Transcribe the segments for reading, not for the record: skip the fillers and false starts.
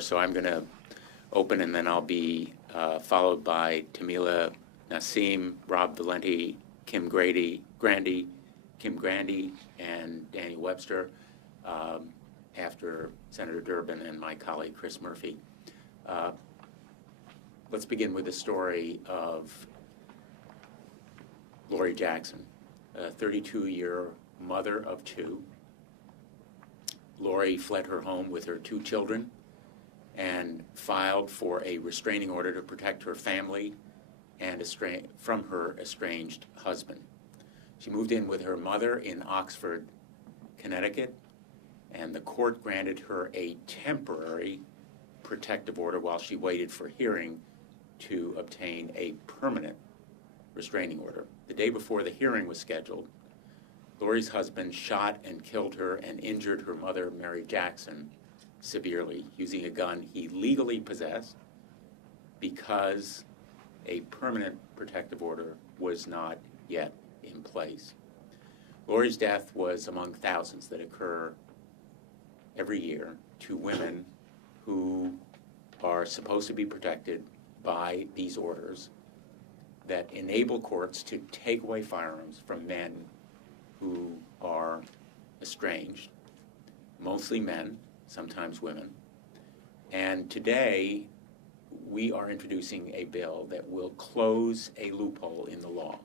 So I'm going to open, and then I'll be followed by Tamila Nassim, Rob Valenti, Kim Grandy, and Danny Webster, after Senator Durbin and my colleague Chris Murphy. Let's begin with the story of Lori Jackson, a 32-year mother of two. Lori fled her home with her two children and filed for a restraining order to protect her family and from her estranged husband. She moved in with her mother in Oxford, Connecticut, and the court granted her a temporary protective order while she waited for hearing to obtain a permanent restraining order. The day before the hearing was scheduled, Lori's husband shot and killed her and injured her mother, Mary Jackson, severely using a gun he legally possessed because a permanent protective order was not yet in place. Lori's death was among thousands that occur every year to women who are supposed to be protected by these orders that enable courts to take away firearms from men who are estranged, mostly men, sometimes women. And today, we are introducing a bill that will close a loophole in the law,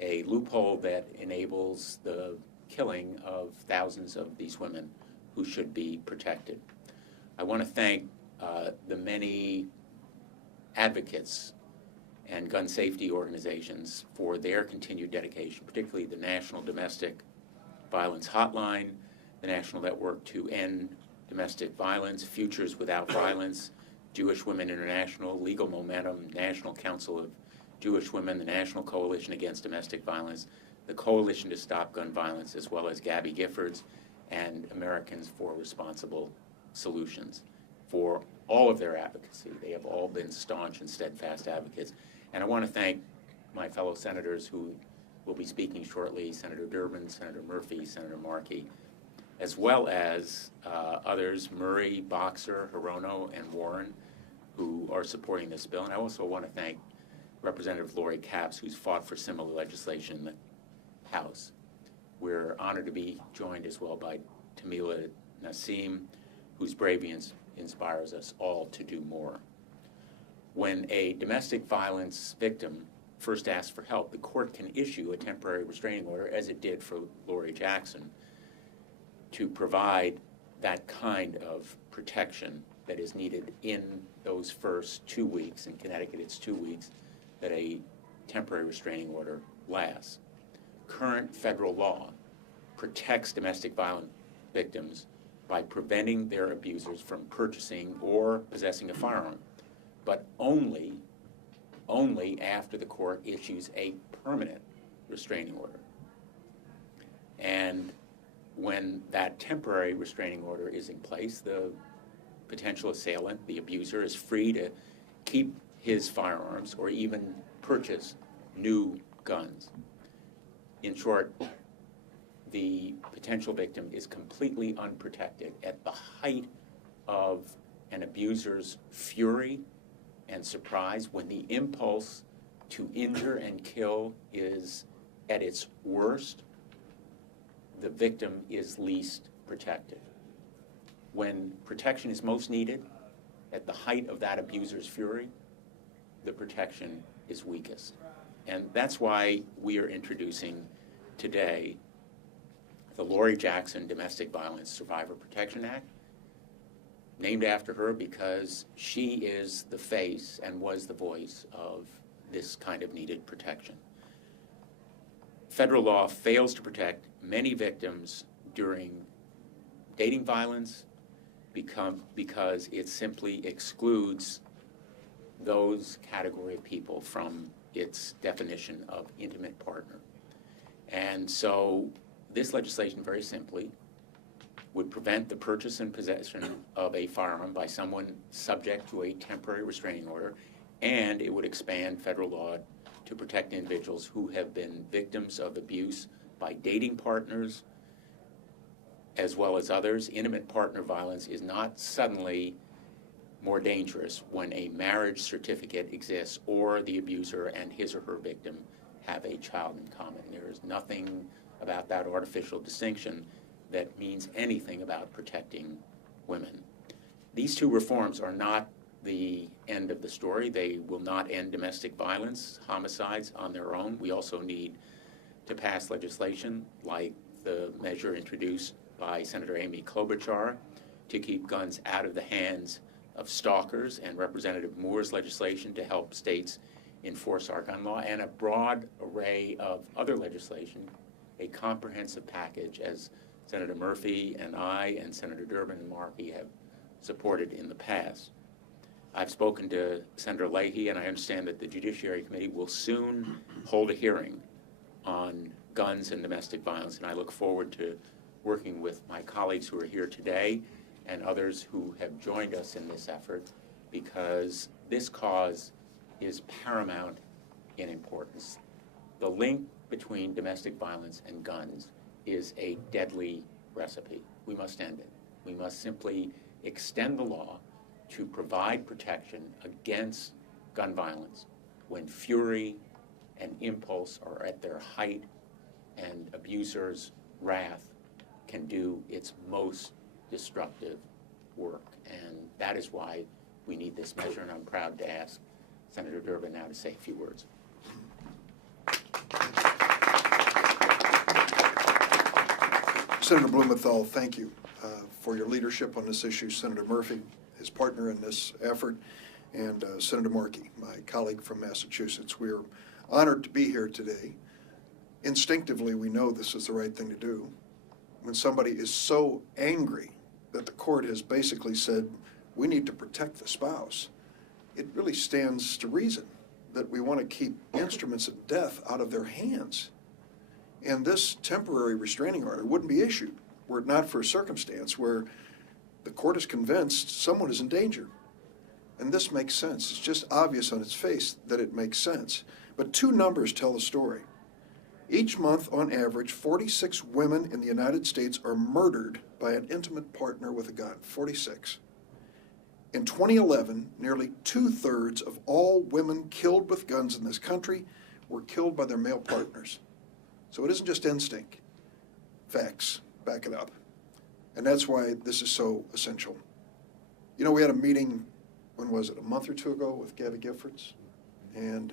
a loophole that enables the killing of thousands of these women who should be protected. I want to thank the many advocates and gun safety organizations for their continued dedication, particularly the National Domestic Violence Hotline, the National Network to End Domestic Violence, Futures Without Violence, Jewish Women International, Legal Momentum, National Council of Jewish Women, the National Coalition Against Domestic Violence, the Coalition to Stop Gun Violence, as well as Gabby Giffords and Americans for Responsible Solutions for all of their advocacy. They have all been staunch and steadfast advocates. And I want to thank my fellow senators who will be speaking shortly, Senator Durbin, Senator Murphy, Senator Markey, as well as others, Murray, Boxer, Hirono, and Warren, who are supporting this bill. And I also want to thank Representative Lori Capps, who's fought for similar legislation in the House. We're honored to be joined as well by Tamila Nassim, whose bravery inspires us all to do more. When a domestic violence victim first asks for help, the court can issue a temporary restraining order, as it did for Lori Jackson, to provide that kind of protection that is needed in those first 2 weeks. In Connecticut, it's 2 weeks that a temporary restraining order lasts. Current federal law protects domestic violence victims by preventing their abusers from purchasing or possessing a firearm, but only after the court issues a permanent restraining order. And when that temporary restraining order is in place, the potential assailant, the abuser, is free to keep his firearms or even purchase new guns. In short, the potential victim is completely unprotected at the height of an abuser's fury and surprise. When the impulse to injure and kill is at its worst, the victim is least protected. When protection is most needed, at the height of that abuser's fury, the protection is weakest. And that's why we are introducing today the Lori Jackson Domestic Violence Survivor Protection Act, named after her because she is the face and was the voice of this kind of needed protection. Federal law fails to protect many victims during dating violence because it simply excludes those category of people from its definition of intimate partner. And so this legislation, very simply, would prevent the purchase and possession of a firearm by someone subject to a temporary restraining order, and it would expand federal law to protect individuals who have been victims of abuse by dating partners as well as others. Intimate partner violence is not suddenly more dangerous when a marriage certificate exists or the abuser and his or her victim have a child in common. There is nothing about that artificial distinction that means anything about protecting women. These two reforms are not the end of the story. They will not end domestic violence, homicides on their own. We also need to pass legislation like the measure introduced by Senator Amy Klobuchar to keep guns out of the hands of stalkers, and Representative Moore's legislation to help states enforce our gun law, and a broad array of other legislation, a comprehensive package, as Senator Murphy and I and Senator Durbin and Markey have supported in the past. I've spoken to Senator Leahy, and I understand that the Judiciary Committee will soon hold a hearing on guns and domestic violence, and I look forward to working with my colleagues who are here today and others who have joined us in this effort, because this cause is paramount in importance. The link between domestic violence and guns is a deadly recipe. We must end it. We must simply extend the law to provide protection against gun violence when fury and impulse are at their height and abusers' wrath can do its most destructive work. And that is why we need this measure, and I'm proud to ask Senator Durbin now to say a few words. Senator Blumenthal, thank you for your leadership on this issue. Senator Murphy, his partner in this effort, and Senator Markey, my colleague from Massachusetts. We're honored to be here today. Instinctively, we know this is the right thing to do. When somebody is so angry that the court has basically said, we need to protect the spouse, it really stands to reason that we want to keep instruments of death out of their hands. And this temporary restraining order wouldn't be issued were it not for a circumstance where the court is convinced someone is in danger. And this makes sense. It's just obvious on its face that it makes sense. But two numbers tell the story. Each month, on average, 46 women in the United States are murdered by an intimate partner with a gun. 46. In 2011, nearly 2/3 of all women killed with guns in this country were killed by their male partners. So it isn't just instinct. Facts back it up. And that's why this is so essential. You know, we had a meeting, when was it, a month or two ago with Gabby Giffords? And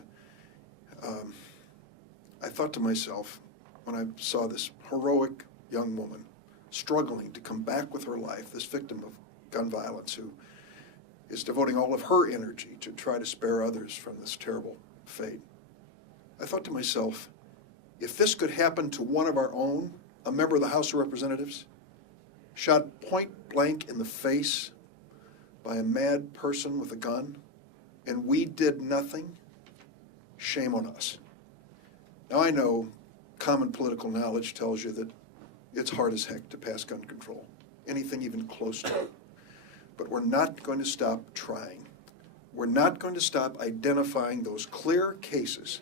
I thought to myself, when I saw this heroic young woman struggling to come back with her life, this victim of gun violence who is devoting all of her energy to try to spare others from this terrible fate, I thought to myself, if this could happen to one of our own, a member of the House of Representatives, shot point blank in the face by a mad person with a gun, and we did nothing, shame on us. Now I know common political knowledge tells you that it's hard as heck to pass gun control, anything even close to it. But we're not going to stop trying. We're not going to stop identifying those clear cases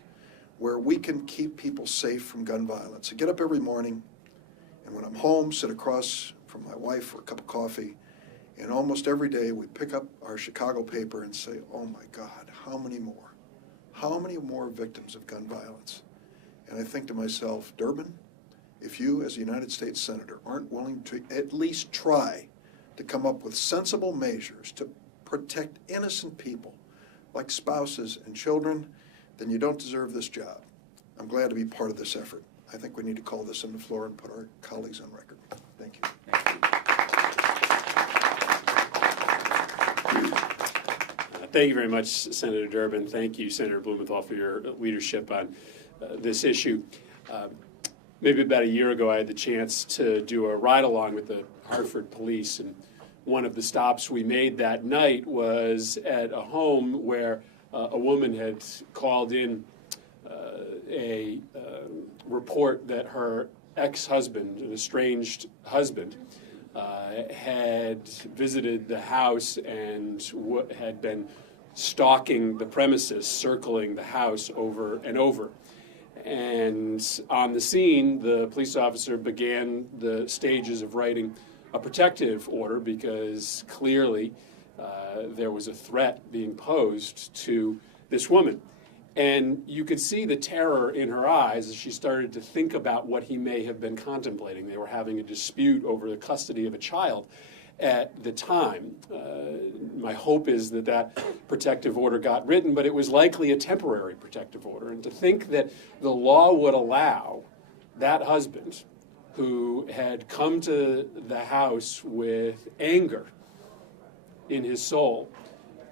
where we can keep people safe from gun violence. I get up every morning, and when I'm home, sit across from my wife for a cup of coffee, and almost every day we pick up our Chicago paper and say, oh my God, how many more? How many more victims of gun violence? And I think to myself, Durbin, if you as a United States Senator aren't willing to at least try to come up with sensible measures to protect innocent people like spouses and children, then you don't deserve this job. I'm glad to be part of this effort. I think we need to call this on the floor and put our colleagues on record. Thank you. Thank you very much, Senator Durbin. Thank you, Senator Blumenthal, for your leadership on this issue. Maybe about a year ago, I had the chance to do a ride-along with the Hartford Police, and one of the stops we made that night was at a home where a woman had called in a report that her ex-husband, an estranged husband, had visited the house and had been stalking the premises, circling the house over and over. And on the scene, the police officer began the stages of writing a protective order because clearly there was a threat being posed to this woman. And you could see the terror in her eyes as she started to think about what he may have been contemplating. They were having a dispute over the custody of a child at the time. My hope is that that protective order got written, but it was likely a temporary protective order. And to think that the law would allow that husband, who had come to the house with anger in his soul,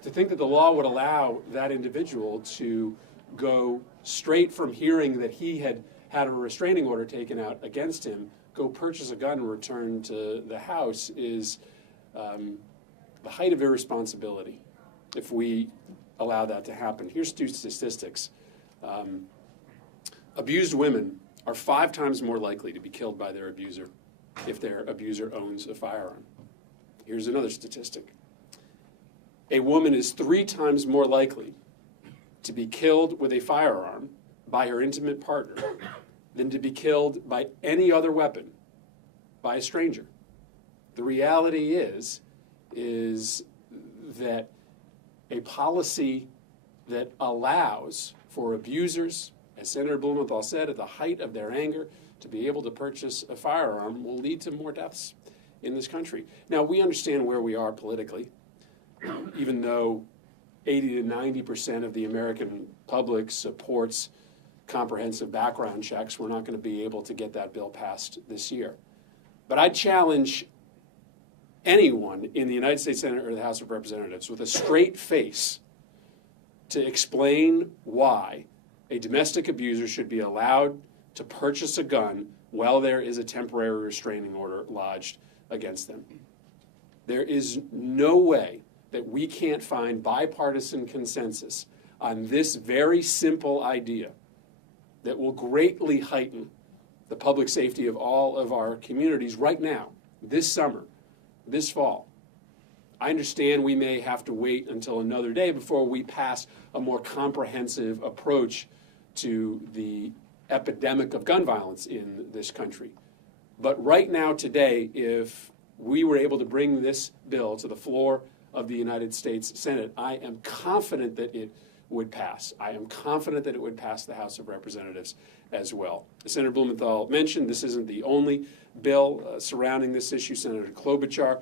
to think that the law would allow that individual to go straight from hearing that he had had a restraining order taken out against him, go purchase a gun and return to the house is the height of irresponsibility if we allow that to happen. Here's two statistics. Abused women are 5 times more likely to be killed by their abuser if their abuser owns a firearm. Here's another statistic. A woman is 3 times more likely to be killed with a firearm by her intimate partner than to be killed by any other weapon by a stranger. The reality is that a policy that allows for abusers, as Senator Blumenthal said, at the height of their anger, to be able to purchase a firearm will lead to more deaths in this country. Now, we understand where we are politically. Even though 80 to 90% of the American public supports comprehensive background checks, we're not going to be able to get that bill passed this year. But I challenge anyone in the United States Senate or the House of Representatives with a straight face to explain why a domestic abuser should be allowed to purchase a gun while there is a temporary restraining order lodged against them. There is no way that we can't find bipartisan consensus on this very simple idea that will greatly heighten the public safety of all of our communities right now, this summer, this fall. I understand we may have to wait until another day before we pass a more comprehensive approach to the epidemic of gun violence in this country. But right now, today, if we were able to bring this bill to the floor of the United States Senate, I am confident that it would pass. I am confident that it would pass the House of Representatives as well. As Senator Blumenthal mentioned, this isn't the only bill surrounding this issue. Senator Klobuchar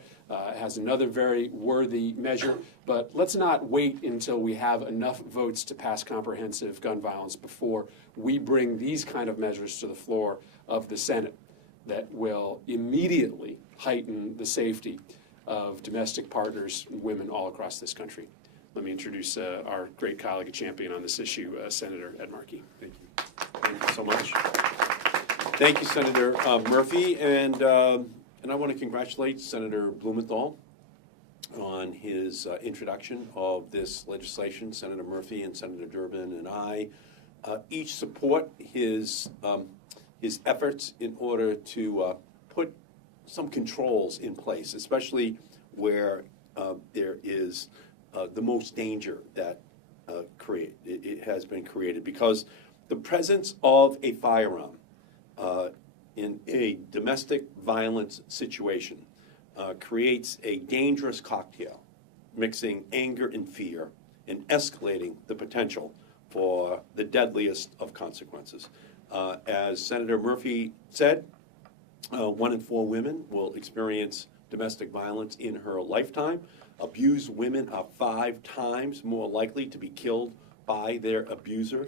has another very worthy measure, but let's not wait until we have enough votes to pass comprehensive gun violence before we bring these kind of measures to the floor of the Senate that will immediately heighten the safety of domestic partners and women all across this country. Let me introduce our great colleague and champion on this issue, Senator Ed Markey. Thank you. Thank you so much. Thank you, Senator Murphy, and I want to congratulate Senator Blumenthal on his introduction of this legislation. Senator Murphy and Senator Durbin and I each support his efforts in order to put some controls in place, especially where there is the most danger that it has been created, because the presence of a firearm in a domestic violence situation creates a dangerous cocktail, mixing anger and fear and escalating the potential for the deadliest of consequences. As Senator Murphy said, 1 in 4 women will experience domestic violence in her lifetime. Abused women are 5 times more likely to be killed by their abuser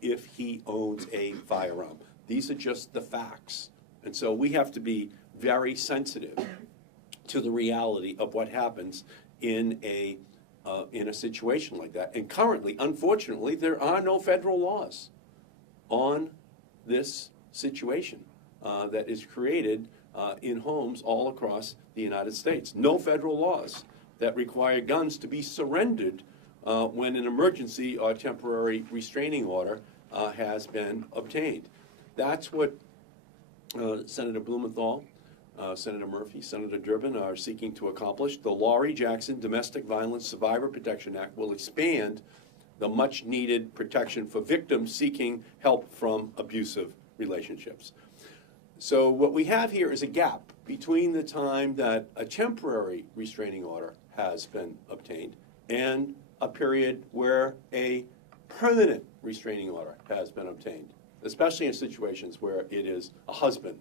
if he owns a firearm. These are just the facts. And so we have to be very sensitive to the reality of what happens in a situation like that. And currently, unfortunately, there are no federal laws on this situation that is created in homes all across the United States. No federal laws that require guns to be surrendered when an emergency or temporary restraining order has been obtained. That's what Senator Blumenthal, Senator Murphy, Senator Durbin are seeking to accomplish. The Laurie Jackson Domestic Violence Survivor Protection Act will expand the much-needed protection for victims seeking help from abusive relationships. So what we have here is a gap between the time that a temporary restraining order has been obtained and a period where a permanent restraining order has been obtained, especially in situations where it is a husband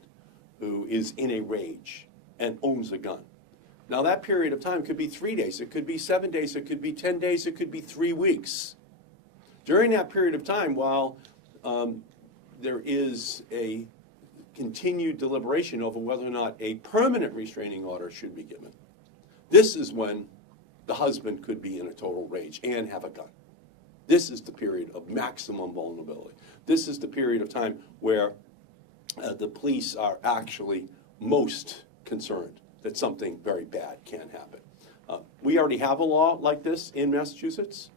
who is in a rage and owns a gun. Now, that period of time could be 3 days, it could be 7 days, it could be 10 days, it could be 3 weeks. During that period of time, while there is a continued deliberation over whether or not a permanent restraining order should be given, this is when the husband could be in a total rage and have a gun. This is the period of maximum vulnerability. This is the period of time where the police are actually most concerned that something very bad can happen. We already have a law like this in Massachusetts.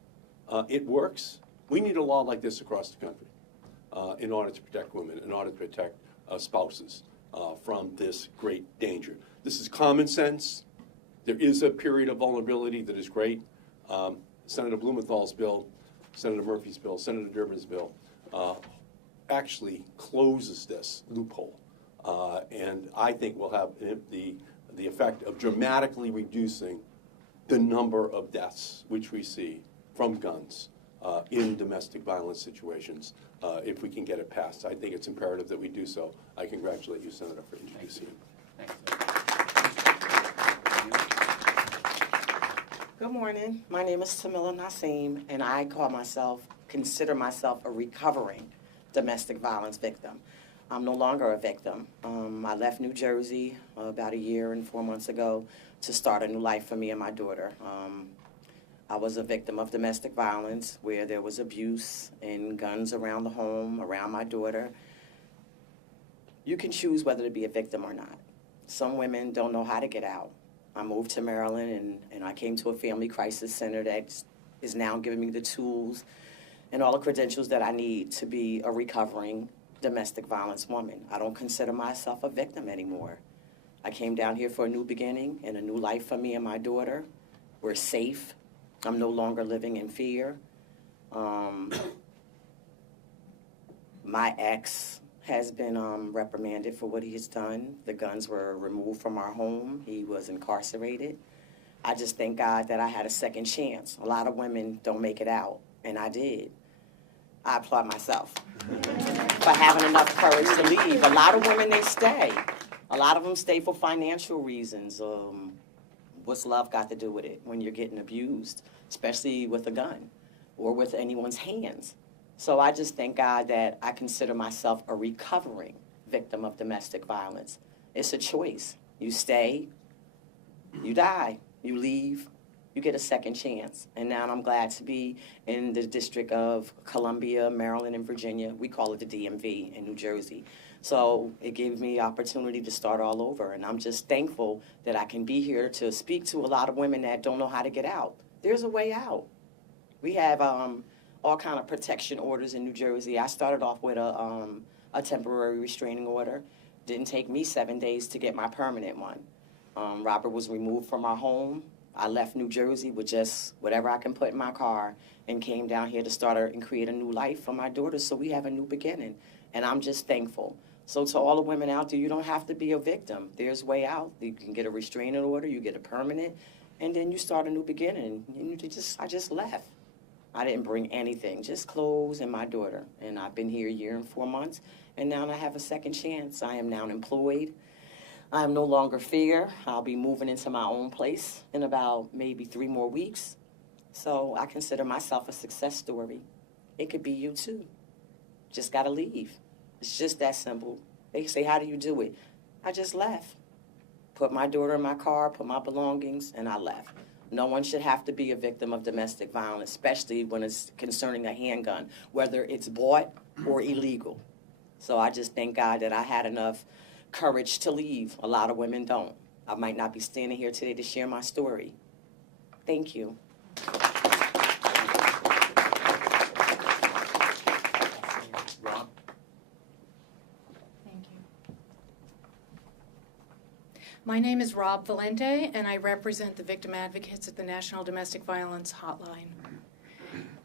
It works. We need a law like this across the country in order to protect women, in order to protect spouses from this great danger. This is common sense. There is a period of vulnerability that is great. Senator Blumenthal's bill, Senator Murphy's bill, Senator Durbin's bill actually closes this loophole, and I think will have the effect of dramatically reducing the number of deaths which we see from guns in domestic violence situations if we can get it passed. I think it's imperative that we do so. I congratulate you, Senator, for introducing it. Thanks. Good morning. My name is Tamila Nassim, and I consider myself a recovering domestic violence victim. I'm no longer a victim. I left New Jersey about 1 year and 4 months ago to start a new life for me and my daughter. I was a victim of domestic violence where there was abuse and guns around the home, around my daughter. You can choose whether to be a victim or not. Some women don't know how to get out. I moved to Maryland and I came to a family crisis center that is now giving me the tools and all the credentials that I need to be a recovering domestic violence woman. I don't consider myself a victim anymore. I came down here for a new beginning and a new life for me and my daughter. We're safe. I'm no longer living in fear. My ex has been reprimanded for what he has done. The guns were removed from our home. He was incarcerated. I just thank God that I had a second chance. A lot of women don't make it out, and I did. I applaud myself for having enough courage to leave. A lot of women, they stay. A lot of them stay for financial reasons. What's love got to do with it when you're getting abused, especially with a gun or with anyone's hands? So I just thank God that I consider myself a recovering victim of domestic violence. It's a choice. You stay, you die, you leave, you get a second chance. And now I'm glad to be in the District of Columbia, Maryland, and Virginia. We call it the DMV in New Jersey. So it gave me opportunity to start all over. And I'm just thankful that I can be here to speak to a lot of women that don't know how to get out. There's a way out. We have all kind of protection orders in New Jersey. I started off with a temporary restraining order. Didn't take me 7 days to get my permanent one. Robert was removed from our home. I left New Jersey with just whatever I can put in my car and came down here to start and create a new life for my daughter so we have a new beginning. And I'm just thankful. So to all the women out there, you don't have to be a victim. There's a way out. You can get a restraining order, you get a permanent, and then you start a new beginning. And I just left. I didn't bring anything, just clothes and my daughter. And I've been here 1 year and 4 months, and now I have a second chance. I am now employed. I am no longer fear. I'll be moving into my own place in about maybe 3 more weeks. So I consider myself a success story. It could be you too. Just gotta leave. It's just that simple. They say, how do you do it? I just left. Put my daughter in my car, put my belongings, and I left. No one should have to be a victim of domestic violence, especially when it's concerning a handgun, whether it's bought or illegal. So I just thank God that I had enough courage to leave. A lot of women don't. I might not be standing here today to share my story. Thank you. Rob? Thank you. My name is Rob Valente, and I represent the victim advocates at the National Domestic Violence Hotline.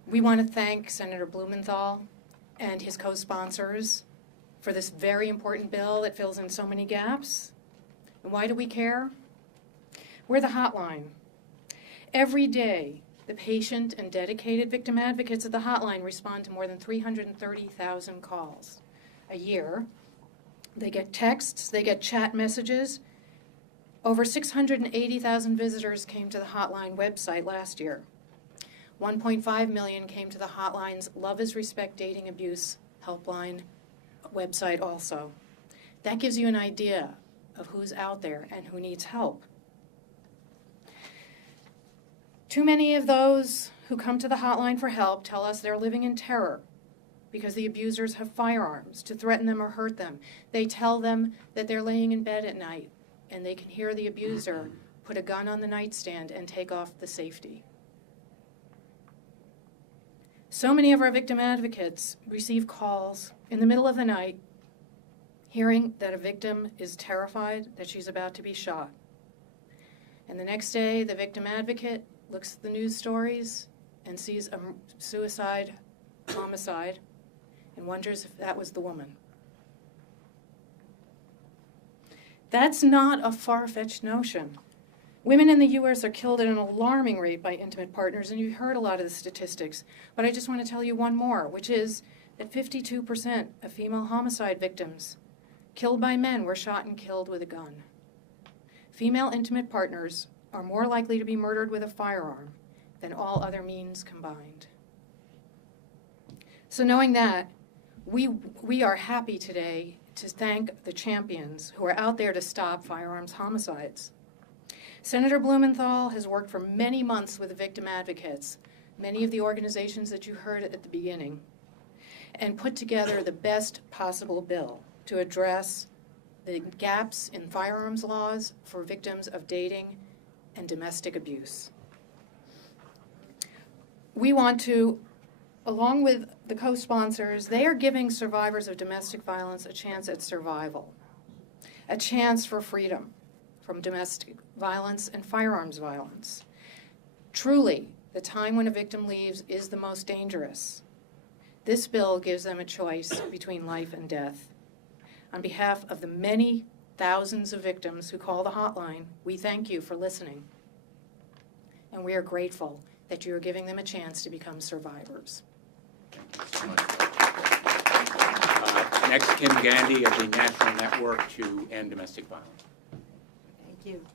We want to thank Senator Blumenthal and his co-sponsors for this very important bill that fills in so many gaps. And why do we care? We're the hotline. Every day, the patient and dedicated victim advocates at the hotline respond to more than 330,000 calls a year. They get texts, they get chat messages. Over 680,000 visitors came to the hotline website last year. 1.5 million came to the hotline's Love is Respect Dating Abuse helpline website also. That gives you an idea of who's out there and who needs help. Too many of those who come to the hotline for help tell us they're living in terror because the abusers have firearms to threaten them or hurt them. They tell them that they're laying in bed at night and they can hear the abuser put a gun on the nightstand and take off the safety. So many of our victim advocates receive calls in the middle of the night hearing that a victim is terrified that she's about to be shot. And the next day, the victim advocate looks at the news stories and sees a suicide, homicide, and wonders if that was the woman. That's not a far-fetched notion. Women in the U.S. are killed at an alarming rate by intimate partners, and you've heard a lot of the statistics. But I just want to tell you one more, which is that 52% of female homicide victims killed by men were shot and killed with a gun. Female intimate partners are more likely to be murdered with a firearm than all other means combined. So knowing that, we are happy today to thank the champions who are out there to stop firearms homicides. Senator Blumenthal has worked for many months with victim advocates, many of the organizations that you heard at the beginning, and put together the best possible bill to address the gaps in firearms laws for victims of dating and domestic abuse. We want to, along with the co-sponsors, they are giving survivors of domestic violence a chance at survival, a chance for freedom from domestic violence and firearms violence. Truly, the time when a victim leaves is the most dangerous. This bill gives them a choice between life and death. On behalf of the many thousands of victims who call the hotline, we thank you for listening. And we are grateful that you are giving them a chance to become survivors. Next, Kim Gandy of the National Network to End Domestic Violence.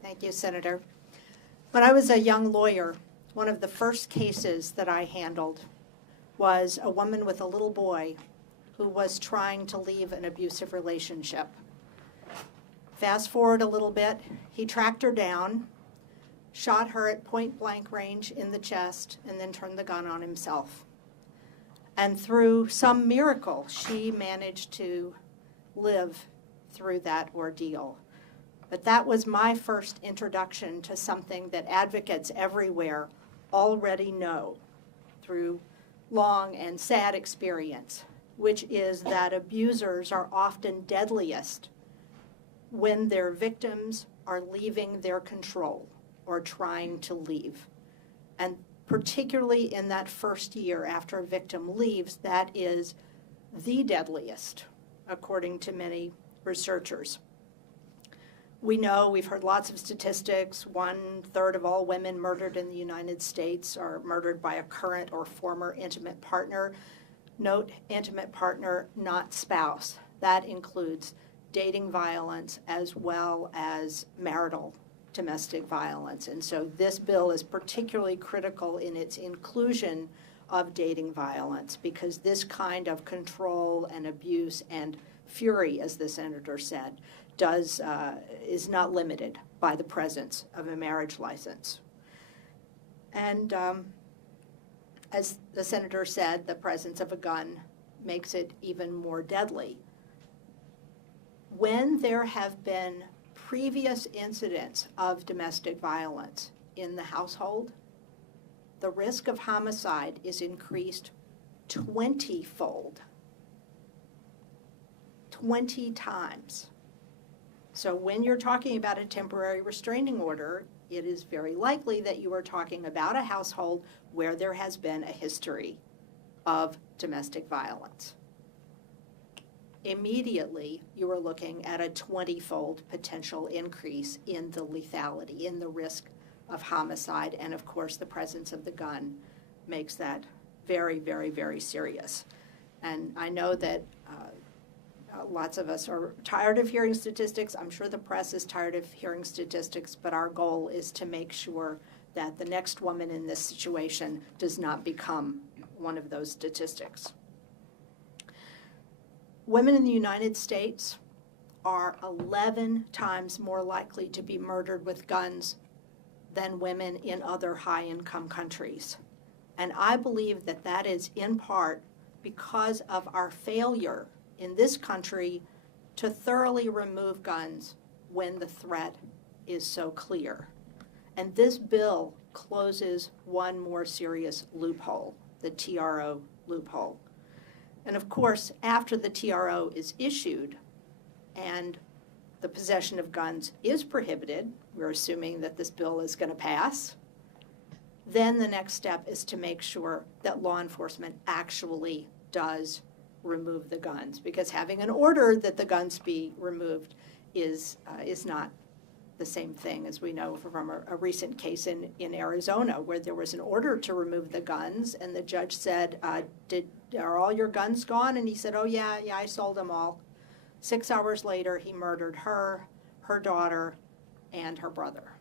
Thank you, Senator. When I was a young lawyer, one of the first cases that I handled was a woman with a little boy who was trying to leave an abusive relationship. Fast forward a little bit, he tracked her down, shot her at point-blank range in the chest, and then turned the gun on himself. And through some miracle, she managed to live through that ordeal. But that was my first introduction to something that advocates everywhere already know through long and sad experience, which is that abusers are often deadliest when their victims are leaving their control or trying to leave. And particularly in that first year after a victim leaves, that is the deadliest, according to many researchers. We know, we've heard lots of statistics, 1/3 of all women murdered in the United States are murdered by a current or former intimate partner. Note, intimate partner, not spouse. That includes dating violence as well as marital domestic violence. And so this bill is particularly critical in its inclusion of dating violence because this kind of control and abuse and fury, as the senator said, is not limited by the presence of a marriage license. And as the senator said, the presence of a gun makes it even more deadly. When there have been previous incidents of domestic violence in the household, the risk of homicide is increased 20-fold, 20 times. So when you're talking about a temporary restraining order, it is very likely that you are talking about a household where there has been a history of domestic violence. immediately you are looking at a 20-fold potential increase in the lethality, in the risk of homicide, and of course the presence of the gun makes that very, very, very serious. And I know that lots of us are tired of hearing statistics. I'm sure the press is tired of hearing statistics, but our goal is to make sure that the next woman in this situation does not become one of those statistics. Women in the United States are 11 times more likely to be murdered with guns than women in other high-income countries. And I believe that that is in part because of our failure in this country to thoroughly remove guns when the threat is so clear. And this bill closes one more serious loophole, the TRO loophole. And of course, after the TRO is issued and the possession of guns is prohibited, we're assuming that this bill is going to pass, then the next step is to make sure that law enforcement actually does remove the guns, because having an order that the guns be removed is not the same thing, as we know from a recent case in Arizona, where there was an order to remove the guns, and the judge said, are all your guns gone? And he said, oh yeah, I sold them all. 6 hours later, he murdered her daughter, and her brother.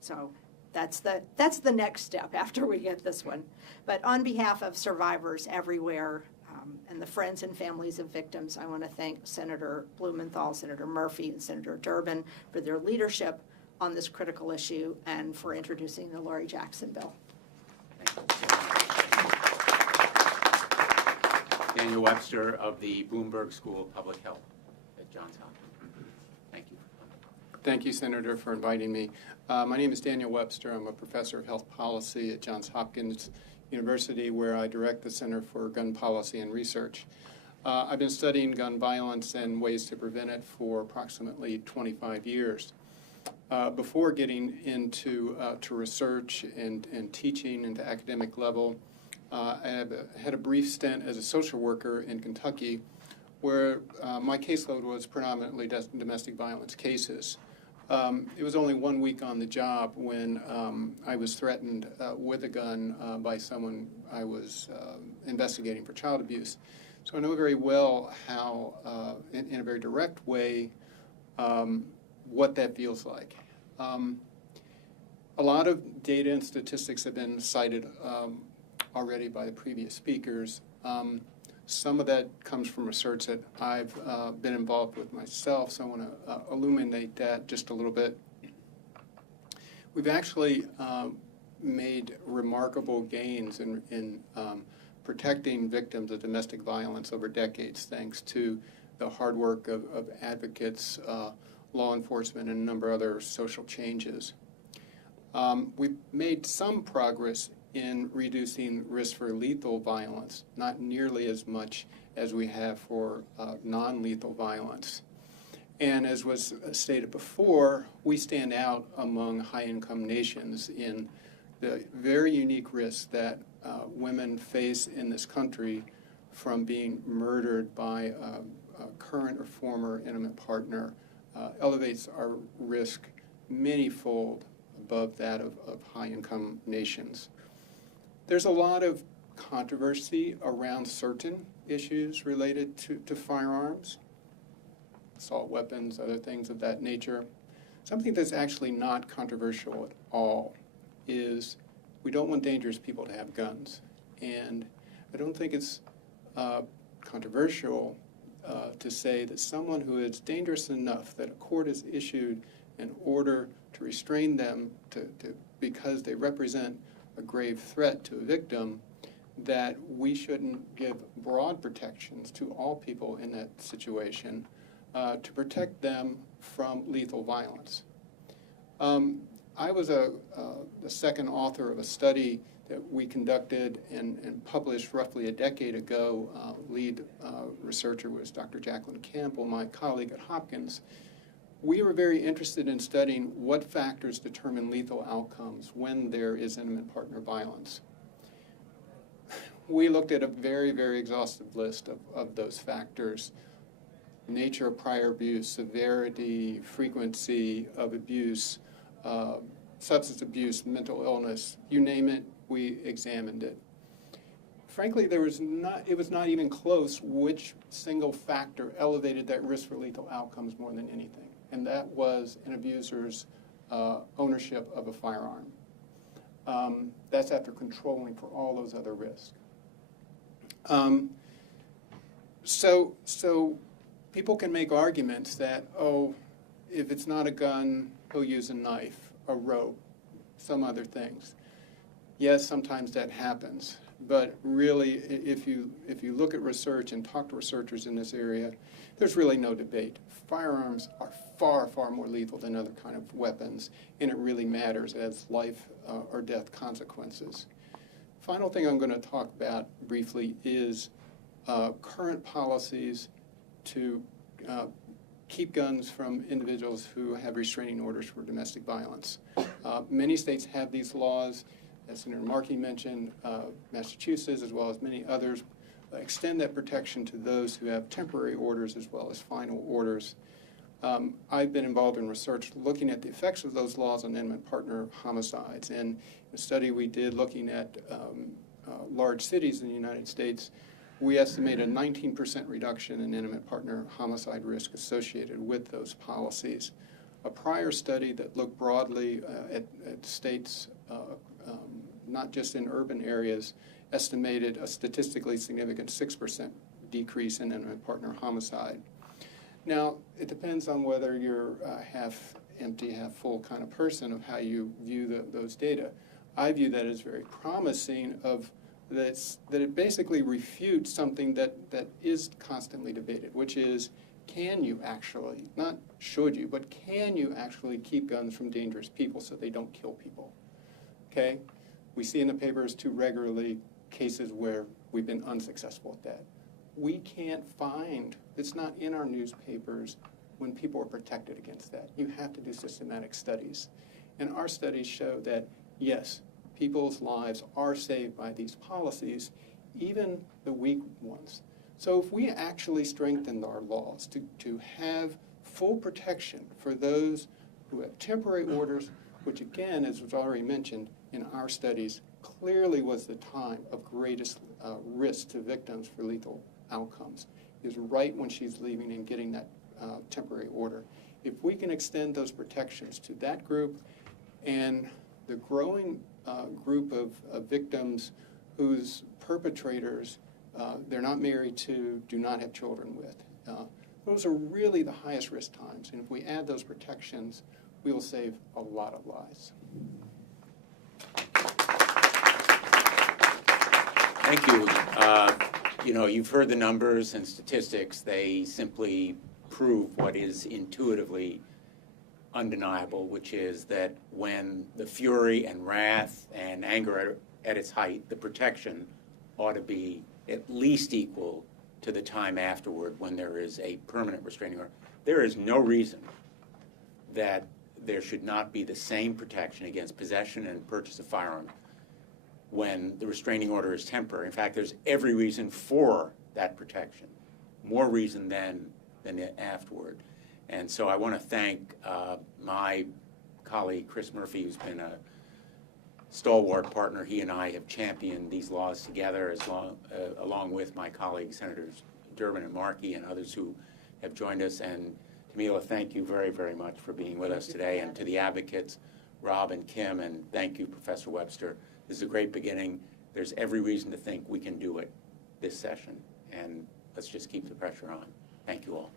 So that's the next step after we get this one. But on behalf of survivors everywhere, and the friends and families of victims, I want to thank Senator Blumenthal, Senator Murphy, and Senator Durbin for their leadership on this critical issue and for introducing the Lori Jackson bill. Daniel Webster of the Bloomberg School of Public Health at Johns Hopkins. Thank you. Thank you, Senator, for inviting me. My name is Daniel Webster. I'm a professor of health policy at Johns Hopkins University, where I direct the Center for Gun Policy and Research. I've been studying gun violence and ways to prevent it for approximately 25 years. Before getting into to research and teaching into academic level, I had a brief stint as a social worker in Kentucky, where my caseload was predominantly domestic violence cases. It was only 1 week on the job when I was threatened with a gun by someone I was investigating for child abuse. So I know very well how, in a very direct way, what that feels like. A lot of data and statistics have been cited already by the previous speakers. Some of that comes from research that I've been involved with myself, so I want to illuminate that just a little bit. We've actually made remarkable gains in protecting victims of domestic violence over decades, thanks to the hard work of advocates, law enforcement, and a number of other social changes. We've made some progress in reducing risk for lethal violence, not nearly as much as we have for non-lethal violence. And as was stated before, we stand out among high-income nations in the very unique risks that women face in this country from being murdered by a current or former intimate partner. Elevates our risk many-fold above that of high-income nations. There's a lot of controversy around certain issues related to firearms, assault weapons, other things of that nature. Something that's actually not controversial at all is we don't want dangerous people to have guns. And I don't think it's controversial to say that someone who is dangerous enough that a court has issued an order to restrain them because they represent a grave threat to a victim, that we shouldn't give broad protections to all people in that situation to protect them from lethal violence. I was the second author of a study that we conducted and published roughly a decade ago. Lead researcher was Dr. Jacqueline Campbell, my colleague at Hopkins. We were very interested in studying what factors determine lethal outcomes when there is intimate partner violence. we looked at a very, very exhaustive list of those factors. Nature of prior abuse, severity, frequency of abuse, substance abuse, mental illness, you name it, we examined it. Frankly, it was not even close which single factor elevated that risk for lethal outcomes more than anything, and that was an abuser's ownership of a firearm. That's after controlling for all those other risks. So people can make arguments that, oh, if it's not a gun, he'll use a knife, a rope, some other things. Yes, sometimes that happens. But really, if you look at research and talk to researchers in this area, there's really no debate. Firearms are far, far more lethal than other kind of weapons, and it really matters as life or death consequences. Final thing I'm going to talk about briefly is current policies to keep guns from individuals who have restraining orders for domestic violence. Many states have these laws. As Senator Markey mentioned, Massachusetts, as well as many others, extend that protection to those who have temporary orders as well as final orders. I've been involved in research looking at the effects of those laws on intimate partner homicides. And a study we did looking at large cities in the United States, we estimate a 19% reduction in intimate partner homicide risk associated with those policies. A prior study that looked broadly at states, not just in urban areas, estimated a statistically significant 6% decrease in intimate partner homicide. Now, it depends on whether you're a half empty, half full kind of person of how you view those data. I view that as very promising that it basically refutes something that is constantly debated, which is, can you actually, not should you, but can you actually keep guns from dangerous people so they don't kill people? Okay? We see in the papers too regularly cases where we've been unsuccessful at that. We can't find, it's not in our newspapers when people are protected against that. You have to do systematic studies. And our studies show that, yes, people's lives are saved by these policies, even the weak ones. So if we actually strengthened our laws to have full protection for those who have temporary orders, which again, as was already mentioned in our studies, clearly was the time of greatest risk to victims for lethal outcomes, is right when she's leaving and getting that temporary order. If we can extend those protections to that group and the growing group of victims whose perpetrators they're not married to, do not have children with, those are really the highest risk times. And if we add those protections, we will save a lot of lives. Thank you. You've heard the numbers and statistics. They simply prove what is intuitively undeniable, which is that when the fury and wrath and anger are at its height, the protection ought to be at least equal to the time afterward when there is a permanent restraining order. There is no reason that there should not be the same protection against possession and purchase of firearms when the restraining order is temporary. In fact, there's every reason for that protection, more reason than afterward. And so I want to thank my colleague, Chris Murphy, who's been a stalwart partner. He and I have championed these laws together, along with my colleagues, Senators Durbin and Markey, and others who have joined us. And Tamila, thank you very, very much for being with us today. And to the advocates, Rob and Kim, and thank you, Professor Webster. This is a great beginning. There's every reason to think we can do it this session. And let's just keep the pressure on. Thank you all.